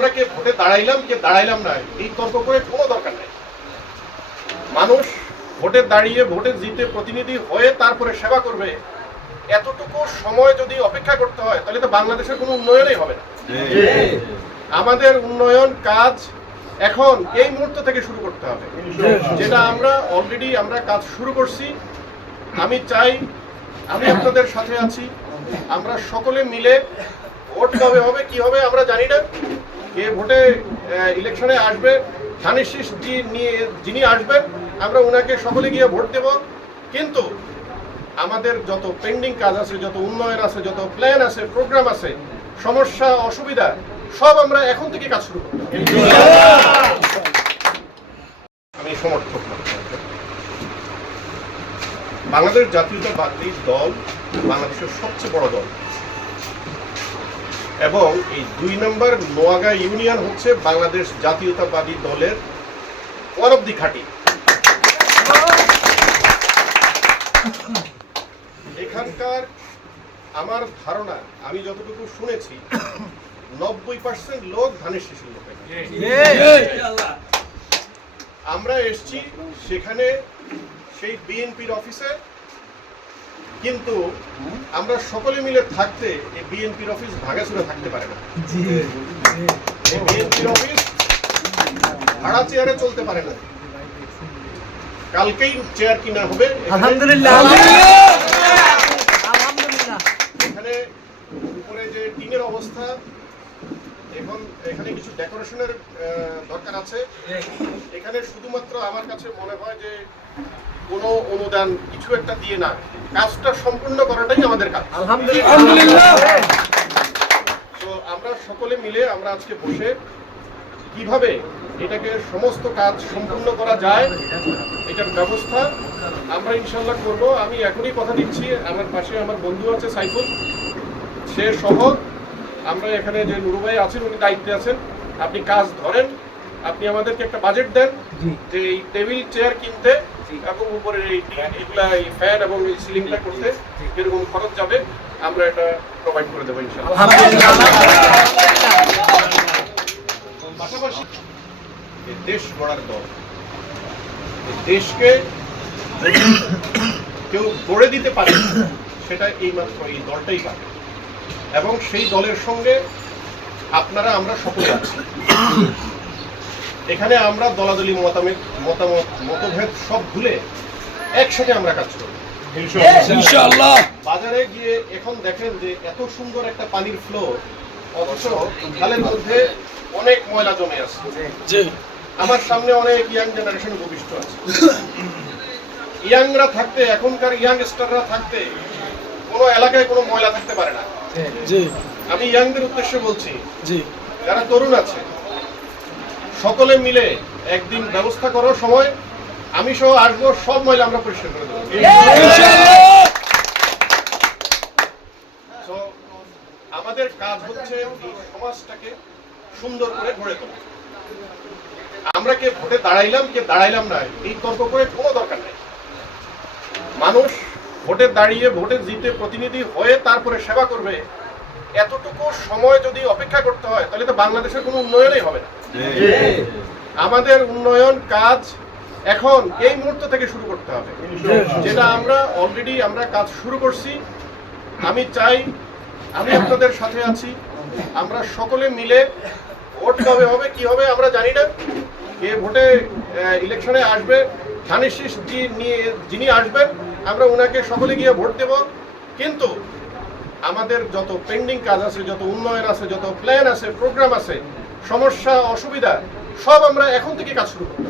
আমরা কে ভোটে দাঁড়াইলাম কে দাঁড়াইলাম না, এই তর্ক করে কোনো দরকার নেই। মানুষ ভোটে দাঁড়িয়ে, ভোটে জিতে প্রতিনিধি হয়ে তারপরে সেবা করবে, এতটুকু সময় যদি অপেক্ষা করতে হয়, তাহলে তো বাংলাদেশের কোনো উন্নয়নই হবে না। আমাদের উন্নয়ন কাজ এখন এই মুহূর্ত থেকে শুরু করতে হবে। যেটা আমরা অলরেডি আমরা কাজ শুরু করছি। আমি চাই, আমি আপনাদের সাথে আছি। আমরা সকলে মিলে ভোট কবে হবে, কি হবে আমরা জানি না। কে ভোটে ইলেকশনে আসবে ধানের নিয়ে যিনি আসবেন, আমরা ওনাকে সকলে গিয়ে ভোট দেব। কিন্তু আমাদের যত পেন্ডিং কাজ আছে, যত উন্নয়ন আছে, যত প্ল্যান আছে প্রোগ্রাম আছে, সমস্যা, অসুবিধা, সব আমরা এখন থেকে কাজ শুরু আমি সমর্থক। বাংলাদেশ জাতীয়তাবাদী দল বাংলাদেশের সবচেয়ে বড় দল। এবং এই দুই নম্বর নোয়াগা ইউনিয়ন হচ্ছে বাংলাদেশ জাতীয়তাবাদী দলের ওয়ান অফ দি ঘাঁটি। এখানকার আমার ধারণা আমি যতটুকু শুনেছি নব্বই পার্সেন্ট লোক ধানের শিশুর লোক আমরা এসছি সেখানে সেই বিএনপির অফিসে কিন্তু আমরা সকলে মিলে থাকতে এই বিএনপির অফিস ভাঙাচুরা থাকতে পারে না। বিএনপির অফিস ভাড়া চেয়ারে চলতে পারে না। কালকেই চেয়ার কিনা হবে। আলহামদুলিল্লাহ। আলহামদুলিল্লাহ। এখানে উপরে যে টিনের অবস্থা এখন এখানে কিছু ডেকোরেশনের দরকার আছে। এখানে শুধুমাত্র আমার কাছে মনে হয় যে কোনো অনুদান কিছু একটা দিয়ে না কাজটা সম্পূর্ণ করাটাই আমাদের কাজ। আলহামদুলিল্লাহ। তো আমরা সকলে মিলে আমরা আজকে বসে কীভাবে এটাকে সমস্ত কাজ সম্পূর্ণ করা যায় এটার ব্যবস্থা আমরা ইনশাল্লাহ করব। আমি এখনই কথা দিচ্ছি আমার পাশে আমার বন্ধু আছে সাইফুল। সে সহ আমরা এখানে যে নুরু ভাই আছেন উনি দায়িত্বে আছেন। আপনি কাজ ধরেন আপনি আমাদেরকে একটা বাজেট দেন যে এই টেবিল চেয়ার কিনতে এবং উপরে এই এগুলা এই ফ্যান এবং এই সিলিংটা করতে কীরকম খরচ যাবে আমরা এটা প্রোভাইড করে দেবো পাশাপাশি দেশ গড়ার দল দেশকে কেউ গড়ে দিতে পারে সেটা এইমাত্র এই দলটাই পাবে। এবং সেই দলের সঙ্গে আপনারা আমরা সকলে আছি। এখানে আমরা দলাদলি মতামত মতামত মতভেদ সব ভুলে একসাথে আমরা কাজ করব ইনশাআল্লাহ। বাজারে গিয়ে এখন দেখেন যে এত সুন্দর একটা পানির ফ্লো অথচ খালের মধ্যে অনেক ময়লা জমে আছে। জি। আমার সামনে অনেক ইয়াং জেনারেশন ভূমিষ্ঠ আছে। ইয়াংরা থাকতে এখনকার ইয়াং স্টাররা থাকতে কোনো এলাকায় কোনো ময়লা থাকতে পারে না। জি। আমি ইয়াংদের উদ্দেশ্যে বলছি জি। যারা তরুণ আছে সকলে মিলে একদিন ব্যবস্থা করার সময় আমি সহ আসব সব ময়লা আমরা পরিষ্কার করে দেবো। আমাদের কাজ হচ্ছে এই সমাজটাকে সুন্দর করে গড়ে তোলা। আমরা কে ভোটে দাঁড়াইলাম কে দাঁড়াইলাম না এই তর্ক করে কোনো দরকার নেই। মানুষ ভোটে দাঁড়িয়ে ভোটে জিতে প্রতিনিধি হয়ে তারপরে সেবা করবে এতটুকু সময় যদি অপেক্ষা করতে হয় তাহলে তো বাংলাদেশের কোনো উন্নয়নই হবে না। আমাদের উন্নয়ন কাজ এখন এই মুহূর্ত থেকে শুরু করতে হবে। যেটা আমরা অলরেডি আমরা কাজ শুরু করছি। আমি চাই আমি আপনাদের সাথে আছি আমরা সকলে মিলে ভোট কবে হবে কি হবে আমরা জানি না। কে ভোটে ইলেকশনে আসবে ধানের নিয়ে যিনি আসবেন, আমরা ওনাকে সকলে গিয়ে ভোট দেব। কিন্তু আমাদের যত পেন্ডিং কাজ আছে, যত উন্নয়ন আছে, যত প্ল্যান আছে প্রোগ্রাম আছে, সমস্যা, অসুবিধা, সব আমরা এখন থেকে কাজ শুরু করব।